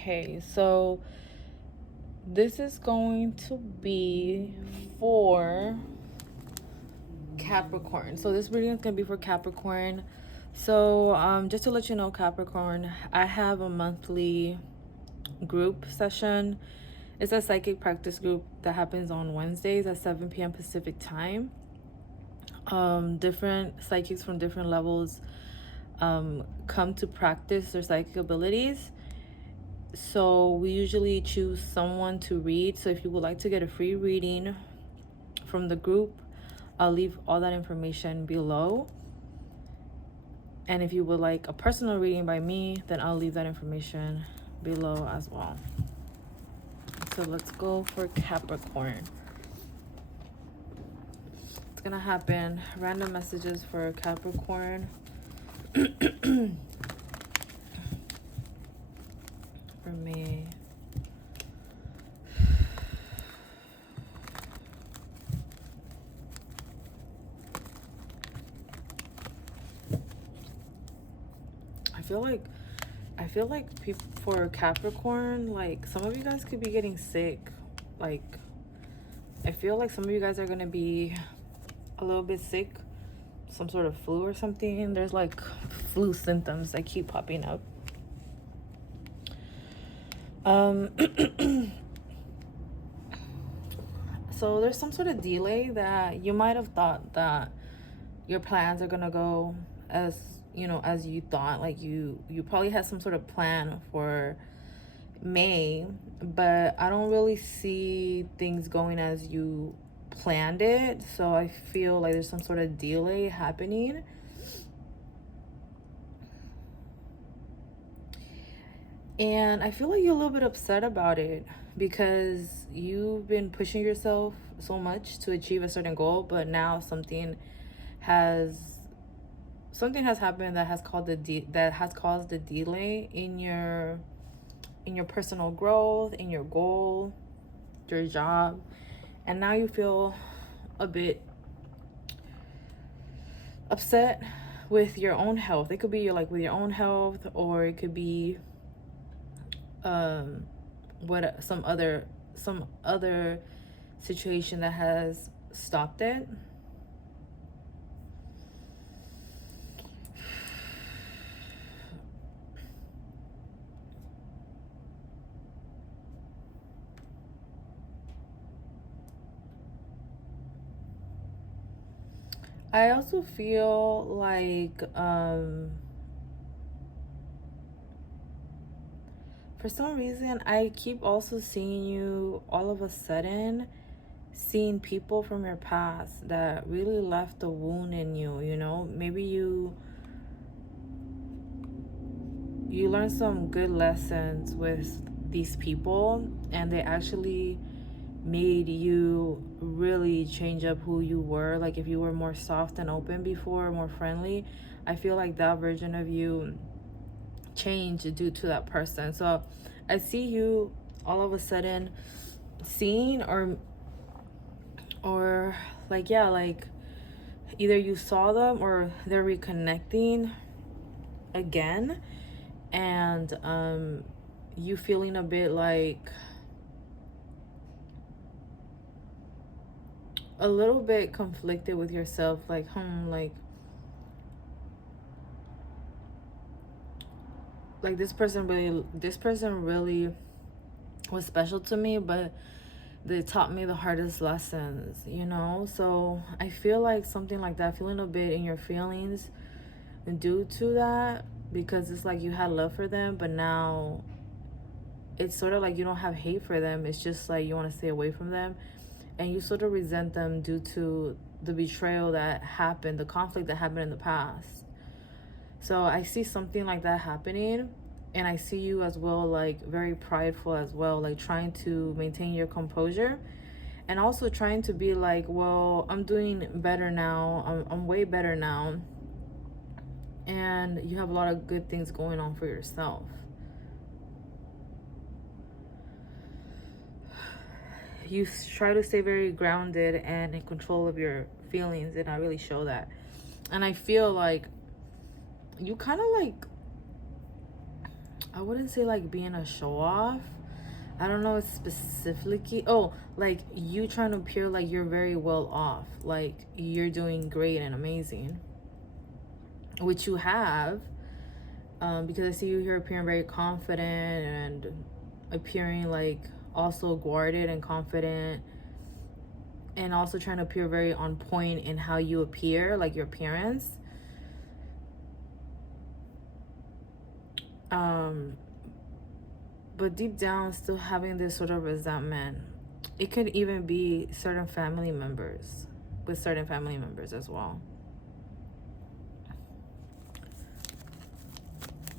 Okay, so this is going to be for Capricorn. So this reading is going to be for Capricorn. So just to let you know, Capricorn, I have a monthly group session. It's a psychic practice group that happens on Wednesdays at 7 p.m. Pacific time. Different psychics from different levels come to practice their psychic abilities. So we usually choose someone to read. So if you would like to get a free reading from the group, I'll leave all that information below. And if you would like a personal reading by me, then I'll leave that information below as well. So let's go for Capricorn. It's gonna happen. Random messages for Capricorn. For me. I feel like people for Capricorn, like some of you guys could be getting sick. Like I feel like some of you guys are gonna be a little bit sick, some sort of flu or something. There's like flu symptoms that keep popping up. So there's some sort of delay that you might have thought that your plans are gonna go as as you thought. Like you probably had some sort of plan for May, but I don't really see things going as you planned it. So I feel like there's some sort of delay happening. And I feel like you're a little bit upset about it because you've been pushing yourself so much to achieve a certain goal, but now something has happened that has caused the delay in your personal growth, in your goal, your job. And now you feel a bit upset with your own health. It could be like with your own health, or it could be some other situation that has stopped it. I also feel like for some reason, I keep also seeing you all of a sudden seeing people from your past that really left a wound in you, Maybe you learned some good lessons with these people, and they actually made you really change up who you were. Like if you were more soft and open before, more friendly, I feel like that version of you change due to that person. So I see you all of a sudden seeing or like either you saw them or they're reconnecting again, and you feeling a bit like a little bit conflicted with yourself, like like this person really was special to me, but they taught me the hardest lessons, So I feel like something like that, feeling a bit in your feelings due to that, because it's like you had love for them, but now it's sort of like you don't have hate for them. It's just like you want to stay away from them, and you sort of resent them due to the betrayal that happened, the conflict that happened in the past. So I see something like that happening, and I see you as well, like very prideful as well, like trying to maintain your composure, and also trying to be like, well, I'm doing better now. I'm way better now. And you have a lot of good things going on for yourself. You try to stay very grounded and in control of your feelings, and I really show that. And I feel like you kind of like I wouldn't say like being a show off. I don't know specifically. Oh, like you trying to appear like you're very well off, like you're doing great and amazing, which you have. Because I see you here appearing very confident and appearing like also guarded and confident, and also trying to appear very on point in how you appear, like your appearance. But deep down, still having this sort of resentment. It could even be certain family members, with certain family members as well.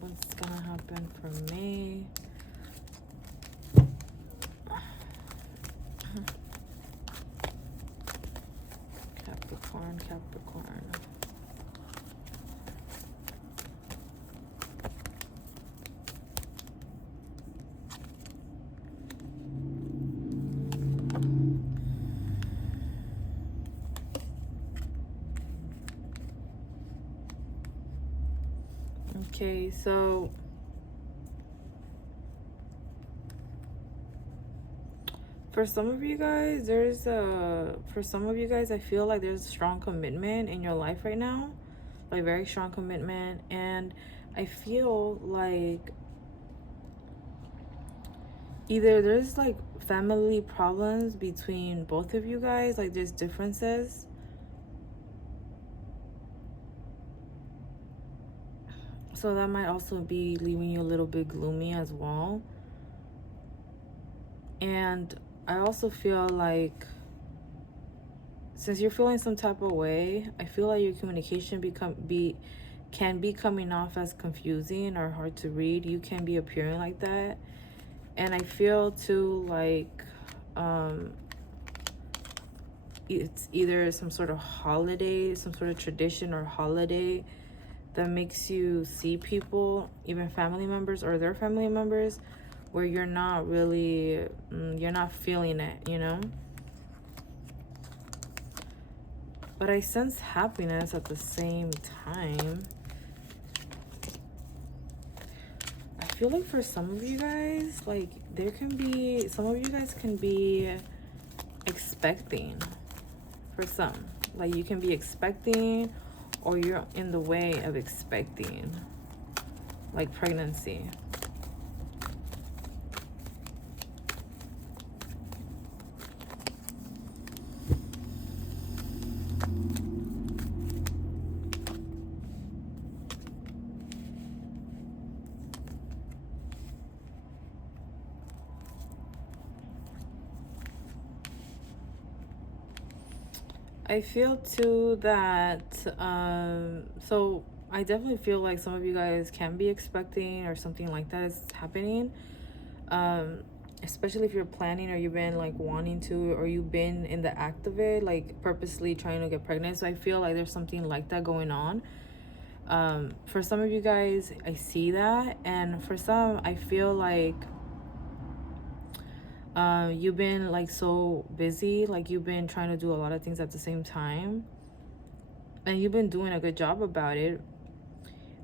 What's gonna happen for me? Capricorn. Okay, so for some of you guys, I feel like there's strong commitment in your life right now, like very strong commitment. And I feel like either there's like family problems between both of you guys, like there's differences. So that might also be leaving you a little bit gloomy as well. And I also feel like since you're feeling some type of way, I feel like your communication can be coming off as confusing or hard to read. You can be appearing like that. And I feel too like it's either some sort of holiday, some sort of tradition or holiday that makes you see people, even family members or their family members, where you're not really, you're not feeling it, you know? But I sense happiness at the same time. I feel like for some of you guys, like some of you guys can be expecting for some. Like you can be expecting, or you're in the way of expecting, like pregnancy. I feel too that, so I definitely feel like some of you guys can be expecting or something like that is happening. Especially if you're planning or you've been like wanting to, or you've been in the act of it, like purposely trying to get pregnant. So I feel like there's something like that going on. For some of you guys, I see that. And for some, I feel like you've been like so busy, like you've been trying to do a lot of things at the same time, and you've been doing a good job about it.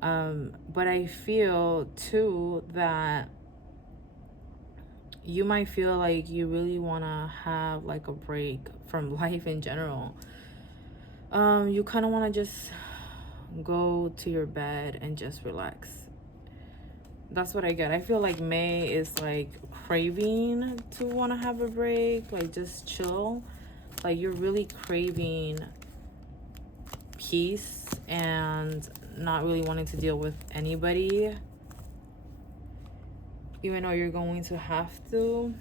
But I feel too that you might feel like you really want to have like a break from life in general. You kind of want to just go to your bed and just relax. That's what I get. I feel like May is like craving to want to have a break, like just chill. Like you're really craving peace and not really wanting to deal with anybody, even though you're going to have to.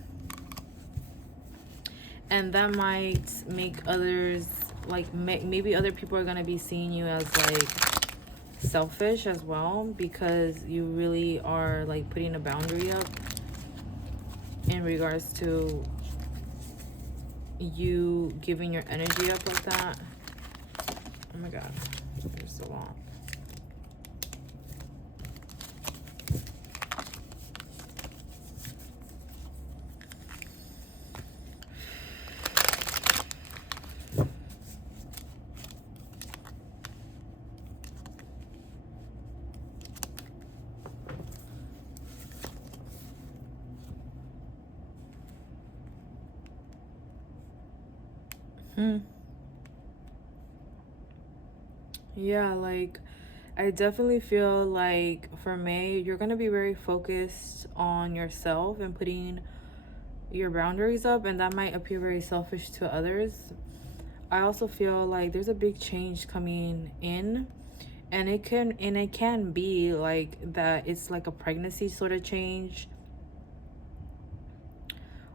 And that might make others, like maybe other people are going to be seeing you as like selfish as well, because you really are like putting a boundary up in regards to you giving your energy up like that. Oh my god, there's a lot. Hmm. Yeah, like I definitely feel like for May, you're gonna be very focused on yourself and putting your boundaries up, and that might appear very selfish to others. I also feel like there's a big change coming in, and it can be like that. It's like a pregnancy sort of change,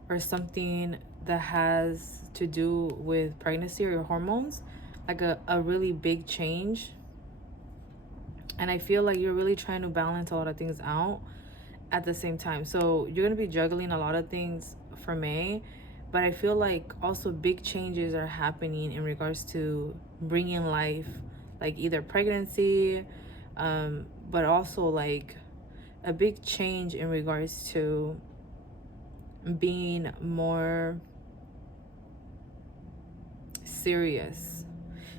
or something that has to do with pregnancy or your hormones, like a really big change. And I feel like you're really trying to balance a lot of things out at the same time. So you're going to be juggling a lot of things for May, but I feel like also big changes are happening in regards to bringing life, like either pregnancy, but also like a big change in regards to being more serious,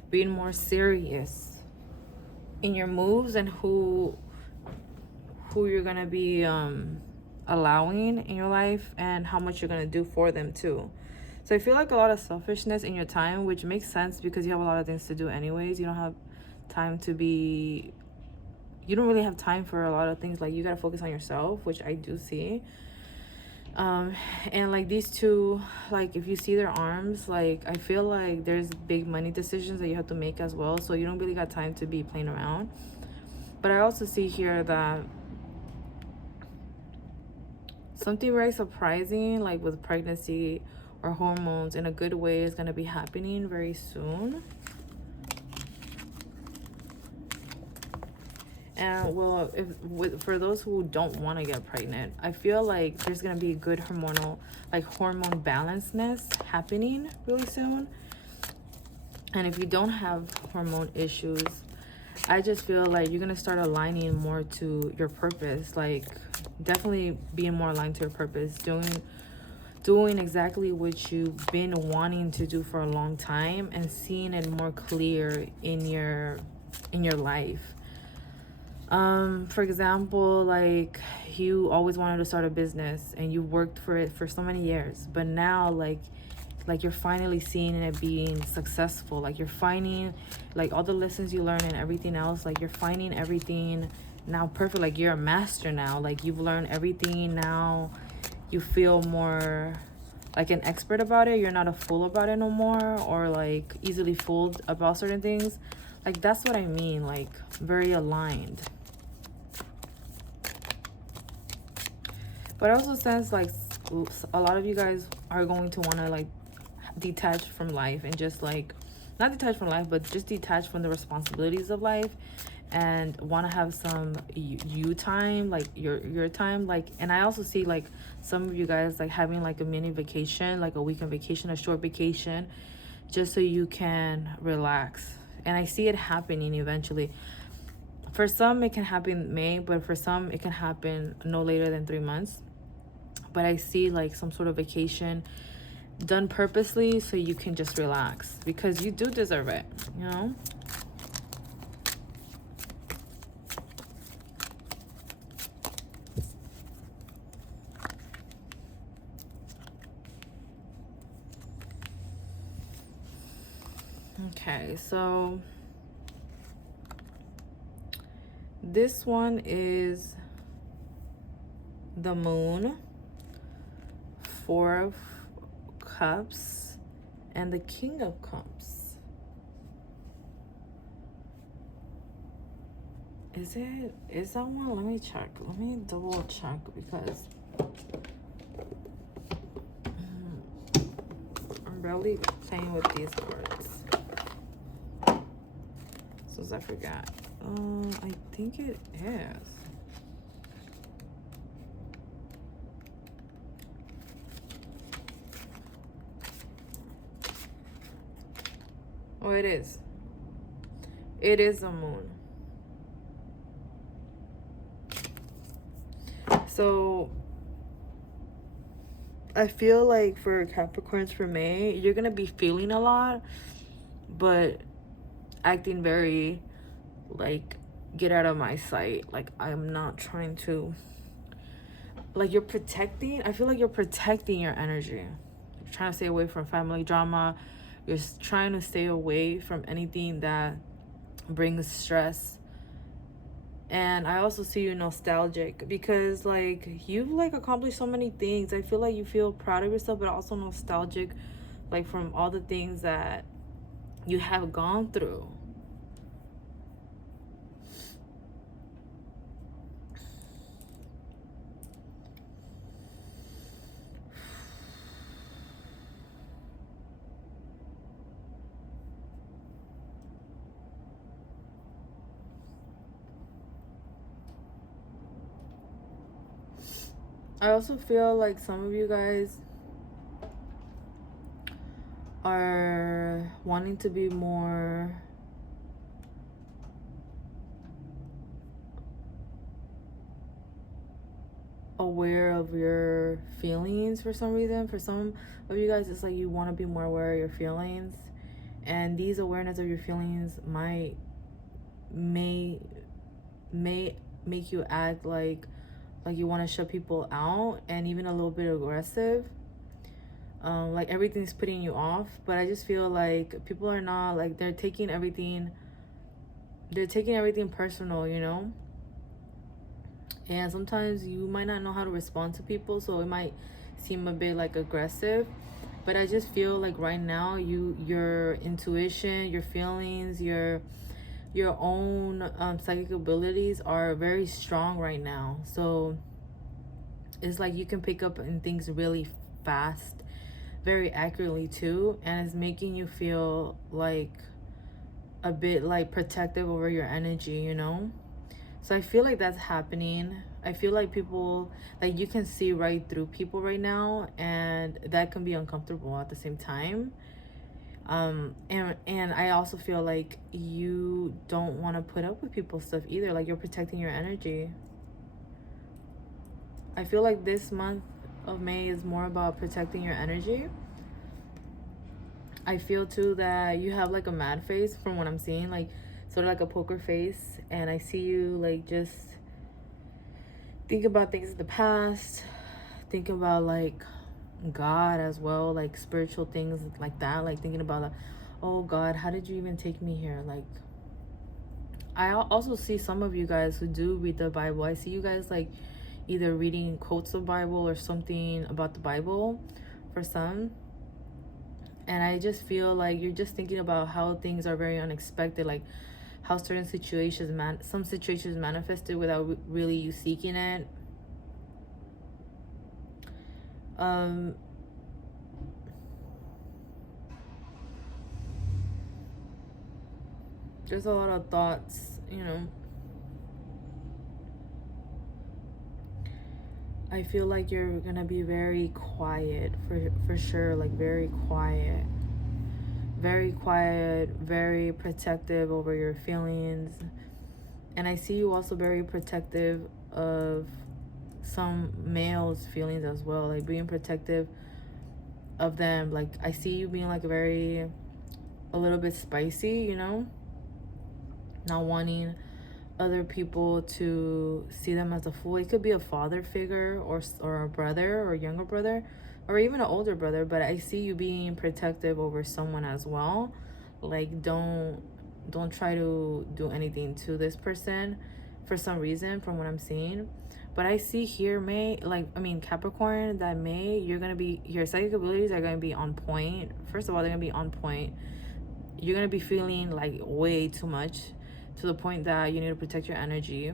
being more serious in your moves and who you're gonna be allowing in your life and how much you're gonna do for them too. So I feel like a lot of selfishness in your time, which makes sense because you have a lot of things to do anyways. You don't have time to be, you don't really have time for a lot of things. Like you gotta focus on yourself, which I do see. And like these two, like if you see their arms, like I feel like there's big money decisions that you have to make as well, so you don't really got time to be playing around. But I also see here that something very surprising, like with pregnancy or hormones in a good way, is going to be happening very soon. And well, for those who don't want to get pregnant, I feel like there's going to be good hormonal, like hormone balancedness happening really soon. And if you don't have hormone issues, I just feel like you're going to start aligning more to your purpose, like definitely being more aligned to your purpose, doing exactly what you've been wanting to do for a long time, and seeing it more clear in your life. For example, like you always wanted to start a business and you worked for it for so many years, but now like you're finally seeing it being successful. Like you're finding like all the lessons you learn and everything else, like you're finding everything now perfect. Like you're a master now, like you've learned everything now. You feel more like an expert about it. You're not a fool about it no more, or like easily fooled about certain things. Like that's what I mean, like very aligned. But I also sense like a lot of you guys are going to want to like detach from life and just like not detach from life, but just detach from the responsibilities of life, and want to have some you time, like your time. Like, and I also see like some of you guys like having like a mini vacation, like a weekend vacation, a short vacation, just so you can relax. And I see it happening eventually. For some it can happen May, but for some it can happen no later than 3 months. But I see like some sort of vacation done purposely so you can just relax, because you do deserve it, you know? Okay, so this one is the Moon, 4 of Cups, and the King of Cups. Is that one? Let me check. Let me double check, because I'm barely playing with these cards. So I forgot. I think it is. Oh, it is. It is a Moon. So I feel like for Capricorns for May, you're gonna be feeling a lot, but acting very like, get out of my sight. Like I'm not trying to, like you're protecting. I feel like you're protecting your energy. You're trying to stay away from family drama, You're trying to stay away from anything that brings stress. And I also see you nostalgic because like you've like accomplished so many things. I feel like you feel proud of yourself, but also nostalgic, like from all the things that you have gone through. I also feel like some of you guys are wanting to be more aware of your feelings for some reason. For some of you guys, it's like you want to be more aware of your feelings, and these awareness of your feelings may make you act like you want to shut people out, and even a little bit aggressive. Like everything's putting you off. But I just feel like people are not, like, they're taking everything personal, you know. And sometimes you might not know how to respond to people, so it might seem a bit like aggressive. But I just feel like right now your intuition, your feelings, your own psychic abilities are very strong right now. So it's like you can pick up in things really fast, very accurately too, and it's making you feel like a bit like protective over your energy, you know. So I feel like that's happening. I feel like people, like, you can see right through people right now, and that can be uncomfortable at the same time. And I also feel like you don't want to put up with people's stuff either. Like, you're protecting your energy. I feel like this month of May is more about protecting your energy. I feel too that you have like a mad face from what I'm seeing, like sort of like a poker face, and I see you like just think about things in the past, think about like God as well, like spiritual things like that, like thinking about like, oh God, how did you even take me here? Like, I also see some of you guys who do read the Bible. I see you guys like either reading quotes of Bible or something about the Bible for some. And I just feel like you're just thinking about how things are very unexpected, like how certain situations, some situations manifested without really you seeking it. There's a lot of thoughts, you know. I feel like you're gonna be very quiet for sure, like very quiet, very protective over your feelings. And I see you also very protective of some males' feelings as well, like being protective of them. Like, I see you being like a little bit spicy, you know, not wanting other people to see them as a fool. It could be a father figure or a brother or a younger brother or even an older brother, but I see you being protective over someone as well. Like, don't try to do anything to this person for some reason from what I'm seeing. But I see here, Capricorn, that your psychic abilities are gonna be on point. First of all, they're gonna be on point. You're gonna be feeling like way too much, to the point that you need to protect your energy.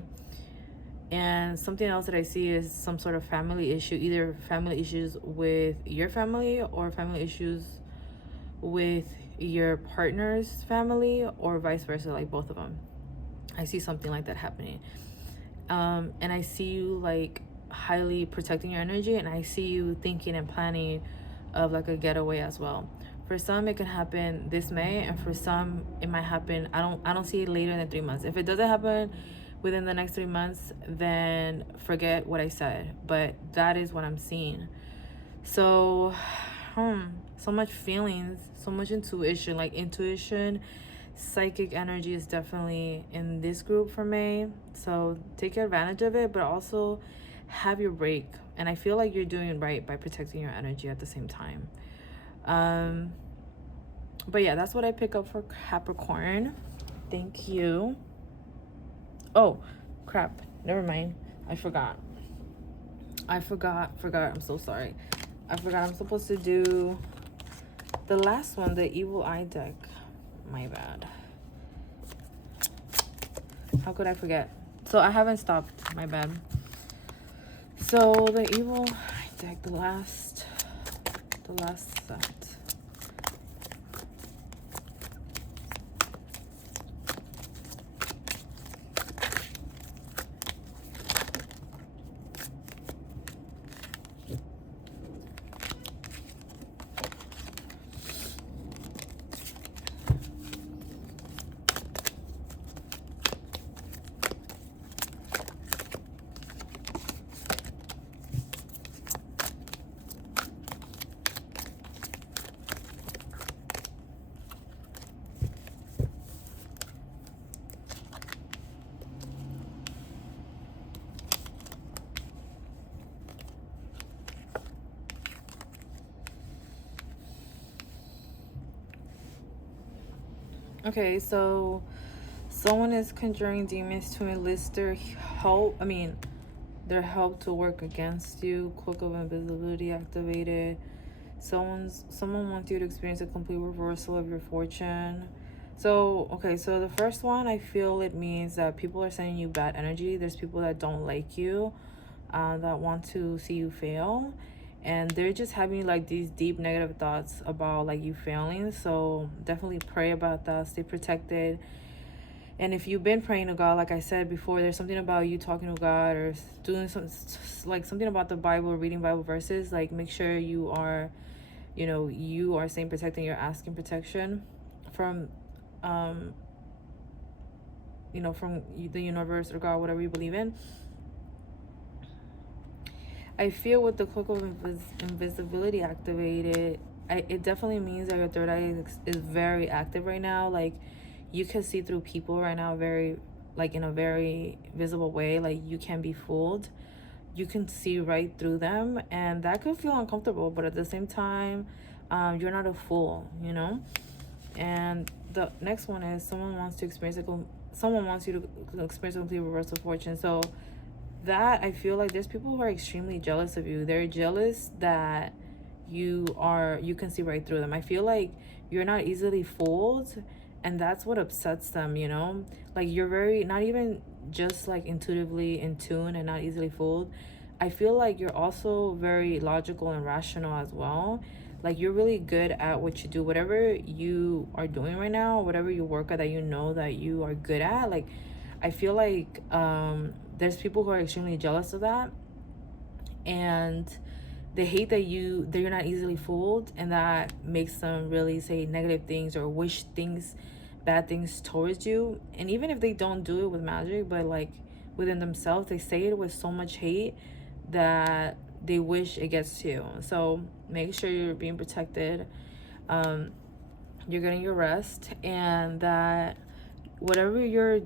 And something else that I see is some sort of family issue, either family issues with your family or family issues with your partner's family, or vice versa, like both of them. I see something like that happening. And I see you like highly protecting your energy, and I see you thinking and planning of like a getaway as well. For some it can happen this May, and for some it might happen, I don't see it later than 3 months. If it doesn't happen within the next 3 months, then forget what I said. But that is what I'm seeing. So so much feelings, so much intuition, like intuition, psychic energy is definitely in this group for May. So take advantage of it, but also have your break. And I feel like you're doing right by protecting your energy at the same time. But yeah, that's what I pick up for Capricorn. Thank you. Oh, crap. Never mind. I forgot. I'm so sorry. I forgot I'm supposed to do the last one, the Evil Eye deck. My bad. How could I forget? So I haven't stopped. My bad. So the Evil Eye deck, the last set. Okay, so someone is conjuring demons to enlist their help. Their help to work against you. Cloak of invisibility activated. Someone wants you to experience a complete reversal of your fortune. So, okay, so the first one, I feel it means that people are sending you bad energy. There's people that don't like you, that want to see you fail. And they're just having like these deep negative thoughts about like you failing. So definitely pray about that. Stay protected. And if you've been praying to God, like I said before, there's something about you talking to God or doing something about the Bible, reading Bible verses. Like make sure you are, you are staying protected. You're asking protection from, from the universe or God, whatever you believe in. I feel with the cloak of invisibility activated, it definitely means that your third eye is very active right now. Like you can see through people right now in a very visible way. Like you can be fooled. You can see right through them, and that could feel uncomfortable, but at the same time, you're not a fool, And the next one is someone wants you to experience a complete reversal of fortune. So that, I feel like there's people who are extremely jealous of you. They're jealous that you can see right through them. I feel like you're not easily fooled, and that's what upsets them, like you're very, not even just like intuitively in tune and not easily fooled. I feel like you're also very logical and rational as well. Like you're really good at what you do, whatever you are doing right now, whatever you work at that that you are good at. Like I feel like there's people who are extremely jealous of that, and they hate that you're not easily fooled, and that makes them really say negative things or wish bad things towards you. And even if they don't do it with magic, but like within themselves, they say it with so much hate that they wish it gets to you. So make sure you're being protected, you're getting your rest, and that whatever you're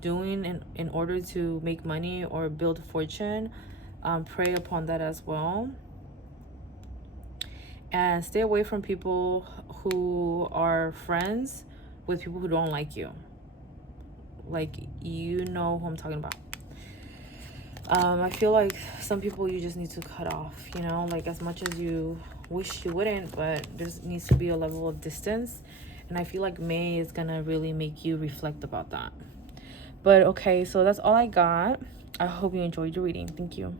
doing in order to make money or build a fortune, pray upon that as well. And stay away from people who are friends with people who don't like you. Like, you know who I'm talking about. I feel like some people you just need to cut off, like as much as you wish you wouldn't, but there needs to be a level of distance. And I feel like May is gonna really make you reflect about that. But okay, so that's all I got. I hope you enjoyed your reading. Thank you.